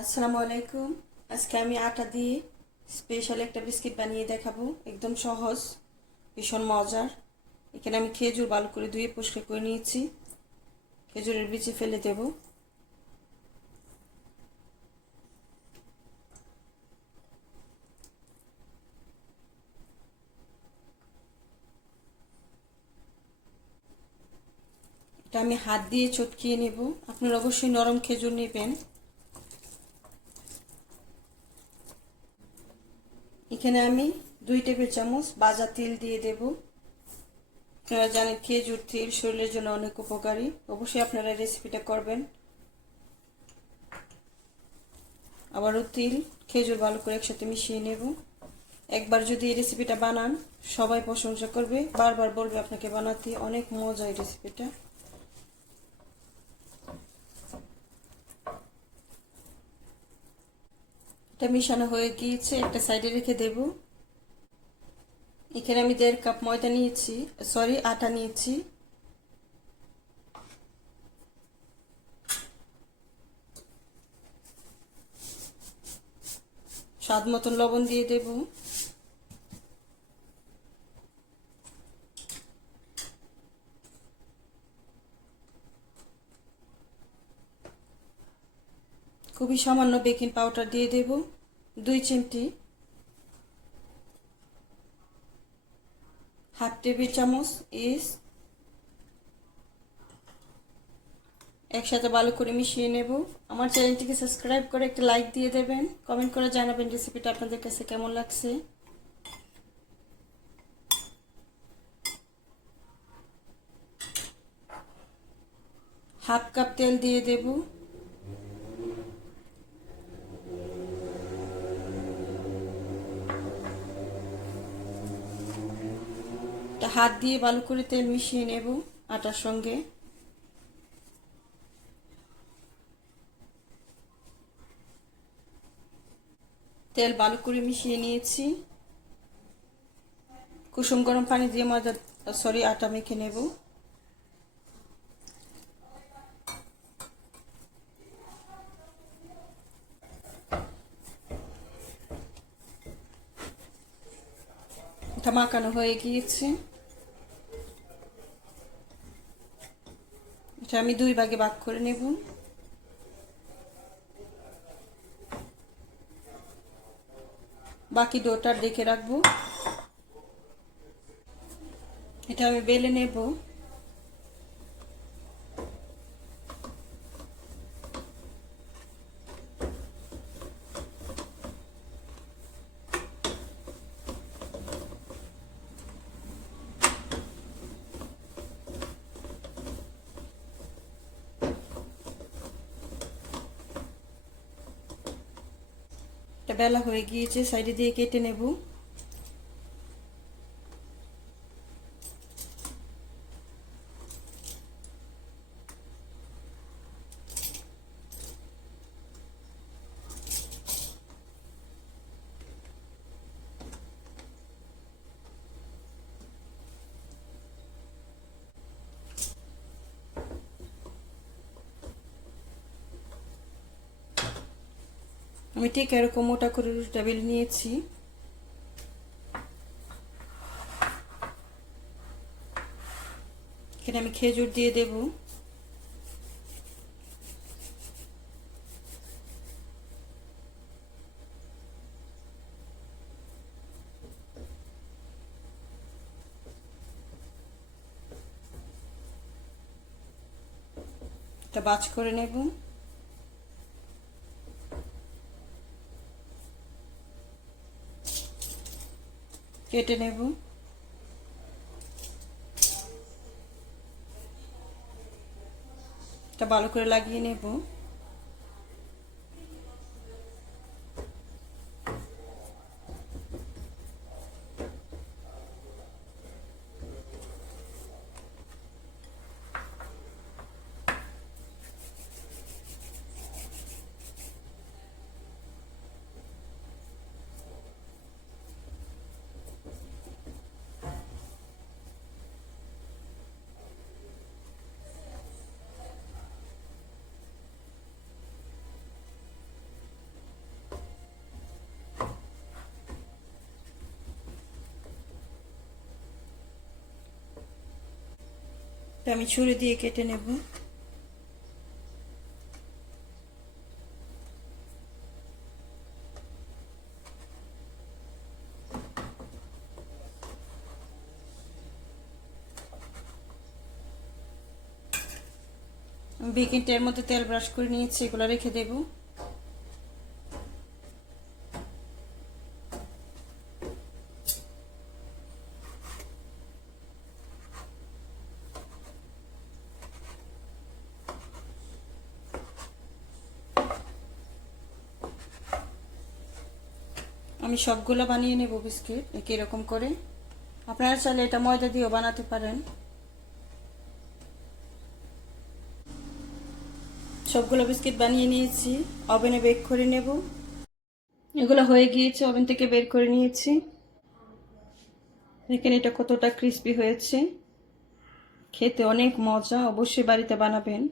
আসসালামু আলাইকুম। আজকে আমি আটা দিয়ে স্পেশাল একটা বিস্কিট বানিয়ে দেখাবো। একদম সহজ, ভীষণ মজার। এখানে আমি খেজুর ভালো করে ধুয়ে পরিষ্কার করে নিয়েছি। খেজুরের বিচি ফেলে দেব। এটা আমি হাত দিয়ে চটকিয়ে নেব। আপনারা অবশ্যই নরম খেজুর নেবেন। এখানে আমি দুই টেবিল চামচ বাজা তেল দিয়ে দেব। আপনারা জানেন, খেজুর তেল শরীরের জন্য অনেক উপকারী। অবশ্যই আপনারা রেসিপিটা করবেন। আবারও তিল, খেজুর ভালো করে একসাথে মিশিয়ে নেব। একবার যদি এই রেসিপিটা বানান, সবাই প্রশংসা করবে। বারবার বলবে আপনাকে বানাতে, অনেক মজা এই রেসিপিটা এটা মিশানো হয়ে গিয়েছে, একটা সাইডে রেখে দেব। এখানে আমি দেড় কাপ ময়দা নিয়েছি, সরি, আটা নিয়েছি। স্বাদ মতন লবণ দিয়ে দেব। খুবই সামান্য বেকিং পাউডার দিয়ে দেব। দুই চিমটি। হাফ টেবিল চামচ ইস একসাথে ভালো করে মিশিয়ে নেব। আমার চ্যানেলটিকে সাবস্ক্রাইব করে একটা লাইক দিয়ে দেবেন। কমেন্ট করে জানাবেন রেসিপিটা আপনাদের কাছে কেমন লাগছে। হাফ কাপ তেল দিয়ে দেবো। হাত দিয়ে ভালো করে তেল মিশিয়ে নেব আটার সঙ্গে। তেল ভালো করে মিশিয়ে নিয়েছি। কুসুম গরম পানি দিয়ে ময়দা, সরি, আটা মেখে নেব। এটা মাখানো হয়ে গিয়েছে। এটা আমি দুই ভাগে ভাগ করে নেব। বাকি ডোটা দেখে রাখব। এটা আমি বেলে নেব। একটা বেলা হয়ে গিয়েছে সাইডে দিয়ে কেটে নেব। আমি ঠিক এরকম মোটা করে রুটিটা বেলে নিয়েছি। এখানে আমি খেজুর দিয়ে দেব। বাজ করে নেব। কেটে নেব। এটা ভালো করে লাগিয়ে নেব। আমি ছুরি দিয়ে কেটে নেব। বেকিং ট্রের মধ্যে তেল ব্রাশ করে নিয়েছি, এগুলো রেখে দেবো। আমি সবগুলো বানিয়ে নেব বিস্কিট একই রকম করে। আপনারা চাইলে এটা ময়দা দিয়েও বানাতে পারেন। সবগুলো বিস্কিট বানিয়ে নিয়েছি, ওভেনে বেক করে নেব। এগুলো হয়ে গিয়েছে, ওভেন থেকে বের করে নিয়েছি। দেখেন এটা কতটা ক্রিস্পি হয়েছে। খেতে অনেক মজা, অবশ্যই বাড়িতে বানাবেন।